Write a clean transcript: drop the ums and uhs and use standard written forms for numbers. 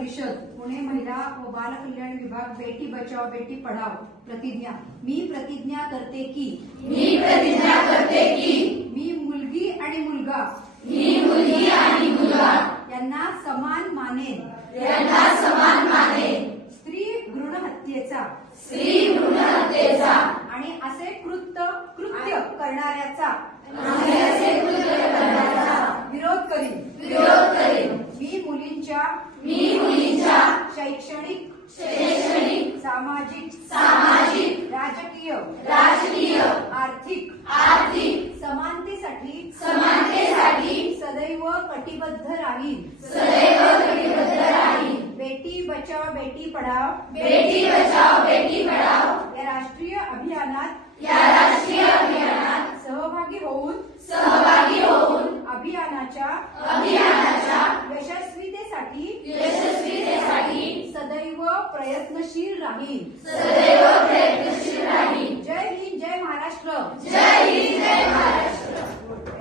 परिषद पुणे महिला व बाल कल्याण विभाग बेटी बचाओ बेटी पढाओ प्रतिज्ञा। मी प्रतिज्ञा करते की मी मुलगी आणि मुलगा यांना समान मानेन स्त्री भ्रूण हत्येचा आणि असे कृत्य करणाऱ्याचा विरोध करीन। मी मुलींच्या शैक्षणिक सामाजिक राजकीय आर्थिक समानतेसाठी सदैव कटिबद्ध राहीन। बेटी बचाओ बेटी पढाओ या राष्ट्रीय अभियानात सहभागी होऊन अभियानाच्या यशस्वीतेसाठी सदैव प्रयत्नशील राहीन।